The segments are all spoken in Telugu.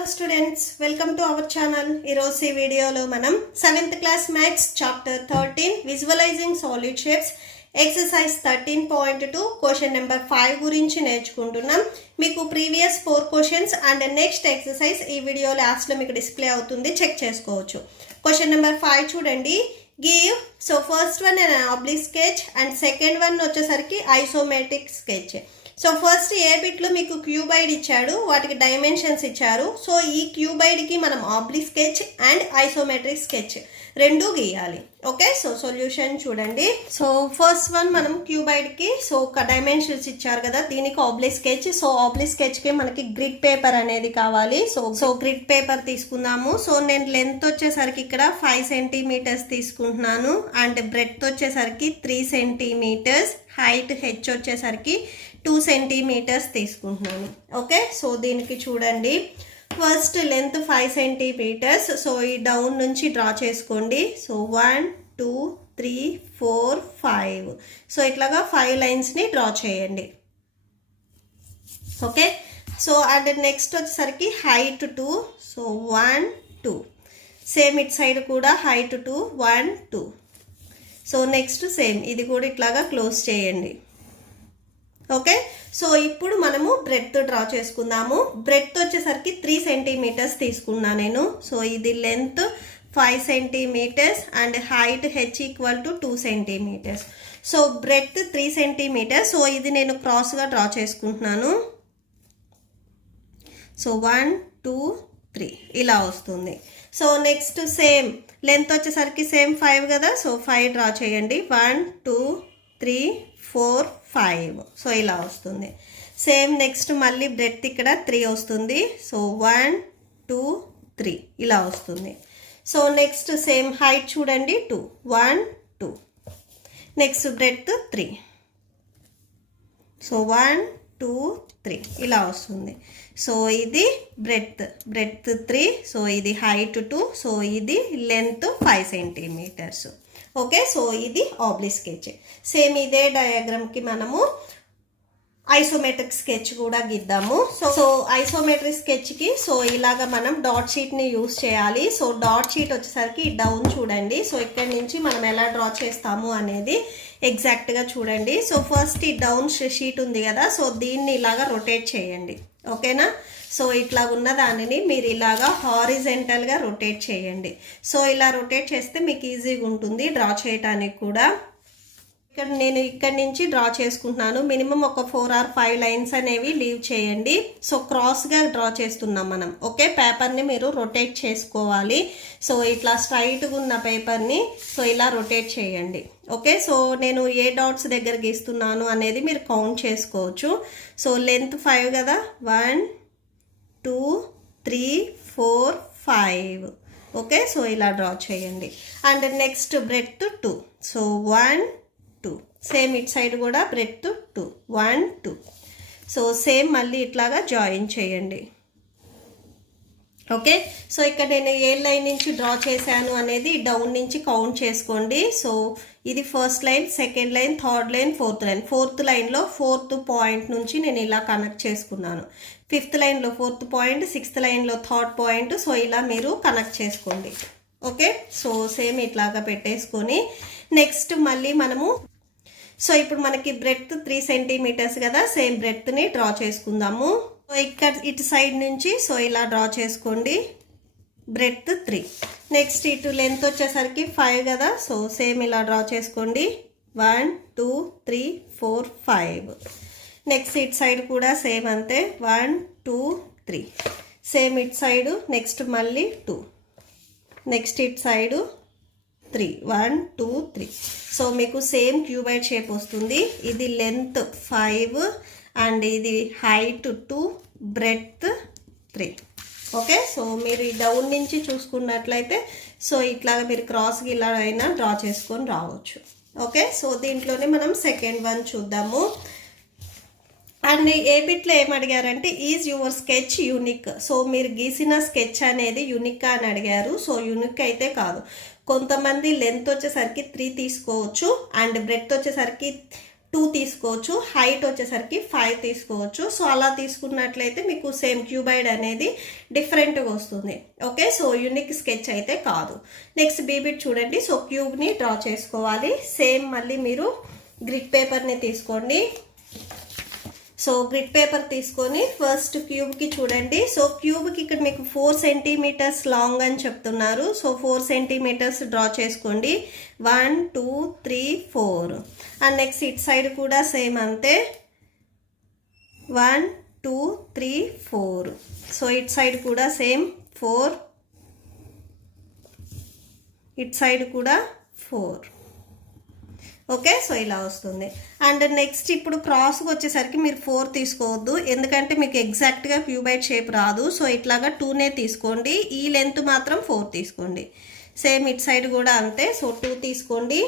Hello students, welcome to our channel. ఈరోజు ఈ వీడియోలో మనం 7th class maths chapter 13 visualising solid shapes exercise 13.2 question number 5 గురించి నేర్చుకుంటున్నాం. మీకు previous 4 questions and next exercise ఈ వీడియో లాస్ట్లో మీకు డిస్ప్లే అవుతుంది, చెక్ చేసుకోవచ్చు. క్వశ్చన్ నెంబర్ 5 చూడండి. Give so first one oblique sketch and second one వచ్చేసరికి ఐసోమెట్రిక్ స్కెచ్. సో ఫస్ట్ ఏ బిట్లో మీకు క్యూబైడ్ ఇచ్చాడు, వాటికి డైమెన్షన్స్ ఇచ్చారు. సో ఈ క్యూబైడ్కి మనం oblique sketch and isometric sketch రెండు గీయాలి. ఓకే, సో సొల్యూషన్ చూడండి. సో ఫస్ట్ వన్ మనం క్యూబైడ్కి సో ఒక డైమెన్షన్స్ ఇచ్చారు కదా, దీనికి ఆబ్లిక్ స్కెచ్. సో ఆబ్లిక్ స్కెచ్కి మనకి గ్రిడ్ పేపర్ అనేది కావాలి. సో గ్రిడ్ పేపర్ తీసుకుందాము. సో నేను లెంత్ వచ్చేసరికి ఇక్కడ 5 సెంటీమీటర్స్ తీసుకుంటున్నాను అండ్ బ్రెడ్త్ వచ్చేసరికి 3 సెంటీమీటర్స్, హైట్ హెచ్ వచ్చేసరికి 2 సెంటీమీటర్స్ తీసుకుంటున్నాను. ఓకే, సో దీనికి చూడండి, ఫస్ట్ లెంత్ 5 సెంటీమీటర్స్. సో ఈ డౌన్ నుంచి డ్రా చేసుకోండి. సో 1 2 3 4 5. సో ఇట్లాగా 5 లైన్స్ని డ్రా చేయండి. ఓకే, సో అండ్ నెక్స్ట్ వచ్చేసరికి height 2. So 1 2. Same it side కూడా హైట్ 2 1 2. సో నెక్స్ట్ సేమ్ ఇది కూడా ఇట్లాగా క్లోజ్ చేయండి. ఓకే, సో ఇప్పుడు మనము బ్రెడ్త్ డ్రా చేసుకుందాము. బ్రెడ్త్ వచ్చేసరికి 3 సెంటీమీటర్స్ తీసుకున్నా నేను. సో ఇది length 5 centimetres and height H equal to 2 centimetres. So breadth 3 centimetres. So ఇది నేను క్రాస్గా డ్రా చేసుకుంటున్నాను. సో 1 2 3 ఇలా వస్తుంది. సో నెక్స్ట్ సేమ్ లెంత్ వచ్చేసరికి సేమ్ 5 కదా. సో 5 డ్రా చేయండి. 1 2 3 4 5. సో ఇలా వస్తుంది. సేమ్ నెక్స్ట్ మళ్ళీ బ్రెడ్త్ ఇక్కడ 3 వస్తుంది. సో 1 2 3 ఇలా వస్తుంది. సో నెక్స్ట్ సేమ్ హైట్ చూడండి 2 1 2. Next breadth 3. సో 1 2 3 ఇలా వస్తుంది. సో ఇది బ్రెడ్త్ 3. సో ఇది హైట్ 2. సో ఇది లెంత్ 5 సెంటీమీటర్స్. ఓకే, సో ఇది ఆబ్లిక్ స్కెచ్. సేమ్ ఇదే డయాగ్రామ్కి మనము ఐసోమెట్రిక్ స్కెచ్ కూడా గీద్దాము. సో ఐసోమెట్రిక్ స్కెచ్కి సో ఇలాగ మనం డాట్ షీట్ని యూస్ చేయాలి. సో డాట్ షీట్ వచ్చేసరికి డౌన్ చూడండి. సో ఇక్కడి నుంచి మనం ఎలా డ్రా చేస్తాము అనేది ఎగ్జాక్ట్గా చూడండి. సో ఫస్ట్ ఈ డౌన్ షీట్ ఉంది కదా, సో దీన్ని ఇలాగా రొటేట్ చేయండి. ఓకేనా, సో ఇట్లా ఉన్న దానిని మీరు ఇలాగా హారిజెంటల్గా రొటేట్ చేయండి. సో ఇలా రొటేట్ చేస్తే మీకు ఈజీగా ఉంటుంది డ్రా చేయడానికి కూడా. నేను ఇక్కడి నుంచి డ్రా చేసుకుంటున్నాను. మినిమం ఒక 4 or 5 లైన్స్ అనేవి లీవ్ చేయండి. సో క్రాస్గా డ్రా చేస్తున్నాం మనం. ఓకే, పేపర్ని మీరు రొటేట్ చేసుకోవాలి. సో ఇట్లా స్ట్రైట్గా ఉన్న పేపర్ని సో ఇలా రొటేట్ చేయండి. ఓకే, సో నేను ఏ డాట్స్ దగ్గర గీస్తున్నాను అనేది మీరు కౌంట్ చేసుకోవచ్చు. సో లెంత్ 5 కదా, 1 2 3 4 5. ఓకే, సో ఇలా డ్రా చేయండి. And next breadth 2. So 1 2. Same it side కూడా బ్రెడ్త్ 2 1 2. సో సేమ్ మళ్ళీ ఇట్లాగా జాయిన్ చేయండి. ఓకే, సో ఇక్కడ నేను ఏ లైన్ నుంచి డ్రా చేశాను అనేది డౌన్ నుంచి కౌంట్ చేసుకోండి. సో ఇది first line, second line, third line, fourth line. Fourth లైన్లో 4th పాయింట్ నుంచి నేను ఇలా కనెక్ట్ చేసుకున్నాను. 5th లైన్లో 4th పాయింట్, 6th లైన్లో 3rd పాయింట్. సో ఇలా మీరు కనెక్ట్ చేసుకోండి. ఓకే, సో సేమ్ ఇట్లాగా పెట్టేసుకొని నెక్స్ట్ మళ్ళీ మనము సో ఇప్పుడు మనకి బ్రెడ్త్ 3 సెంటీమీటర్స్ కదా, సేమ్ బ్రెడ్త్ని డ్రా చేసుకుందాము. సో ఇక్కడ ఇటు సైడ్ నుంచి సో ఇలా డ్రా చేసుకోండి. బ్రెడ్త్ 3. నెక్స్ట్ ఇటు లెంత్ వచ్చేసరికి 5 కదా. సో సేమ్ ఇలా డ్రా చేసుకోండి. 1 2 3 4 5. నెక్స్ట్ ఇటు సైడ్ కూడా సేమ్ అంతే. 1 2 3. సేమ్ ఇటు సైడు నెక్స్ట్ మళ్ళీ 2. నెక్స్ట్ ఇటు సైడు 3 1 2 3. సో మీకు సేమ్ క్యూబైడ్ షేప్ వస్తుంది. ఇది లెంత్ 5 అండ్ ఇది హైట్ 2 బ్రెడ్త్ 3. ఓకే, సో మీరు ఈ డౌన్ నుంచి చూసుకున్నట్లయితే సో ఇట్లాగా మీరు క్రాస్కి ఇలా అయినా డ్రా చేసుకొని రావచ్చు. ఓకే, సో దీంట్లోనే మనం సెకండ్ వన్ చూద్దాము. అండ్ ఏ బిట్లో ఏం అడిగారంటే is your sketch unique. So మీరు గీసిన స్కెచ్ అనేది యూనిక్ అని అడిగారు. సో యూనిక్ అయితే కాదు. కొంతమంది లెంత్ వచ్చేసరికి 3 తీసుకోవచ్చు అండ్ బ్రెడ్త్ వచ్చేసరికి 2 తీసుకోవచ్చు, హైట్ వచ్చేసరికి 5 తీసుకోవచ్చు. సో అలా తీసుకున్నట్లయితే మీకు సేమ్ క్యూబాయిడ్ అనేది డిఫరెంట్గా వస్తుంది. ఓకే, సో యూనిక్ స్కెచ్ అయితే కాదు. నెక్స్ట్ బీబిట్ చూడండి. సో క్యూబ్ని డ్రా చేసుకోవాలి. సేమ్ మళ్ళీ మీరు గ్రిడ్ పేపర్ని తీసుకోండి. సో గ్రిడ్ పేపర్ తీసుకొని ఫస్ట్ క్యూబ్కి చూడండి. సో క్యూబ్కి ఇక్కడ మీకు 4 సెంటీమీటర్స్ లాంగ్ అని చెప్తున్నారు. సో 4 సెంటీమీటర్స్ డ్రా చేసుకోండి. 1 2 3 4. అండ్ నెక్స్ట్ ఇట్ సైడ్ కూడా సేమ్ అంతే. 1 2 3 4. సో ఇట్ సైడ్ కూడా సేమ్ 4. ఇట్ సైడ్ కూడా 4. ఓకే, సో ఇలా వస్తుంది. అండ్ నెక్స్ట్ ఇప్పుడు క్రాస్కి వచ్చేసరికి మీరు 4 తీసుకోవద్దు, ఎందుకంటే మీకు ఎగ్జాక్ట్గా క్యూబాయిడ్ షేప్ రాదు. సో ఇట్లాగా 2నే తీసుకోండి. ఈ లెంత్ మాత్రం 4 తీసుకోండి. సేమ్ ఇట్ సైడ్ కూడా అంతే. సో 2 తీసుకోండి.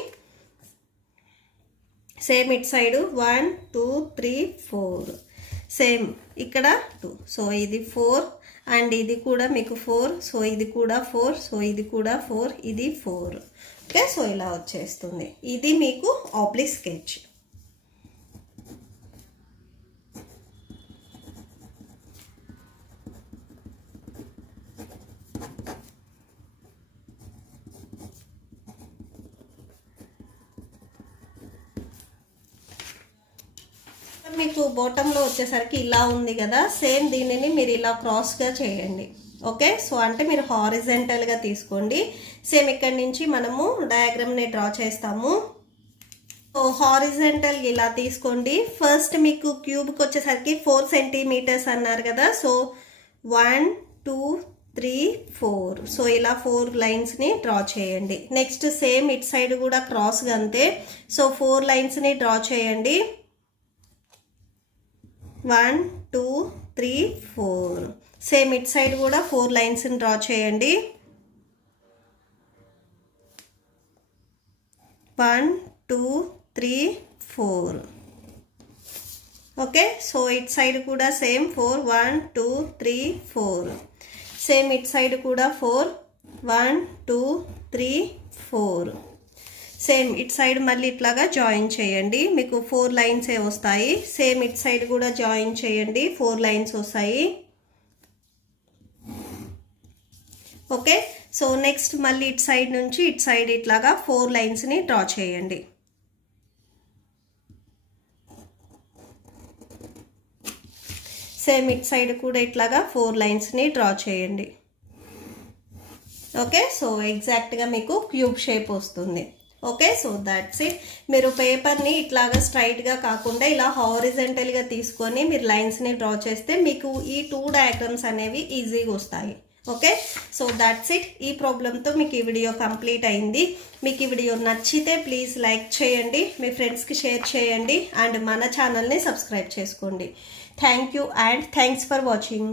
Same it side 1 2 3 4. సేమ్ ఇక్కడ 2. సో ఇది 4 అండ్ ఇది కూడా మీకు 4. సో ఇది కూడా 4. సో ఇది కూడా 4. ఇది 4. ఓకే, సో ఇలా వచ్చేస్తుంది. ఇది మీకు ఆబ్లిక్ స్కెచ్. మీకు బాటంలో వచ్చేసరికి ఇలా ఉంది కదా, సేమ్ దీనిని మీరు ఇలా క్రాస్గా చేయండి. ఓకే, సో అంటే మీరు హారిజెంటల్గా తీసుకోండి. సేమ్ ఇక్కడ నుంచి మనము డయాగ్రామ్ని డ్రా చేస్తాము. సో హారిజెంటల్గా ఇలా తీసుకోండి. ఫస్ట్ మీకు క్యూబ్కి వచ్చేసరికి 4 సెంటీమీటర్స్ అన్నారు కదా. సో 1 2 3 4. సో ఇలా 4 లైన్స్ని డ్రా చేయండి. నెక్స్ట్ సేమ్ ఇట్ సైడ్ కూడా క్రాస్గా అంతే. సో 4 లైన్స్ని డ్రా చేయండి. 1 2 3 4. సేమ్ ఇట్ సైడ్ కూడా 4 లైన్స్ని డ్రా చేయండి. 1 2 3 4. ఓకే, సో ఇట్ సైడ్ కూడా సేమ్ 4 1 2 3 4. సేమ్ ఇట్ సైడ్ కూడా 4 1 2 3 4. సేమ్ ఇట్ సైడ్ మళ్ళీ ఇట్లాగా జాయిన్ చేయండి. మీకు 4 లైన్సే వస్తాయి. సేమ్ ఇట్ సైడ్ కూడా జాయిన్ చేయండి. 4 లైన్స్ వస్తాయి. ఓకే, సో నెక్స్ట్ మళ్ళీ ఇట్ సైడ్ నుంచి ఇట్ సైడ్ ఇట్లాగా 4 లైన్స్ని డ్రా చేయండి. సేమ్ ఇట్ సైడ్ కూడా ఇట్లాగా 4 లైన్స్ని డ్రా చేయండి. ఓకే, సో ఎగ్జాక్ట్గా మీకు క్యూబ్ షేప్ వస్తుంది. Okay, so that's it. మీరు పేపర్ని ఇట్లాగా స్ట్రైట్గా కాకుండా ఇలా హారిజెంటల్గా తీసుకొని మీరు లైన్స్ని డ్రా చేస్తే మీకు ఈ 2 డయాగ్రామ్స్ అనేవి ఈజీగా వస్తాయి. Okay, so that's it. ఈ ప్రాబ్లంతో మీకు ఈ వీడియో కంప్లీట్ అయింది. మీకు ఈ వీడియో నచ్చితే ప్లీజ్ లైక్ చేయండి, మీ ఫ్రెండ్స్కి షేర్ చేయండి అండ్ మన ఛానల్ని సబ్స్క్రైబ్ చేసుకోండి. Thank you and thanks for watching.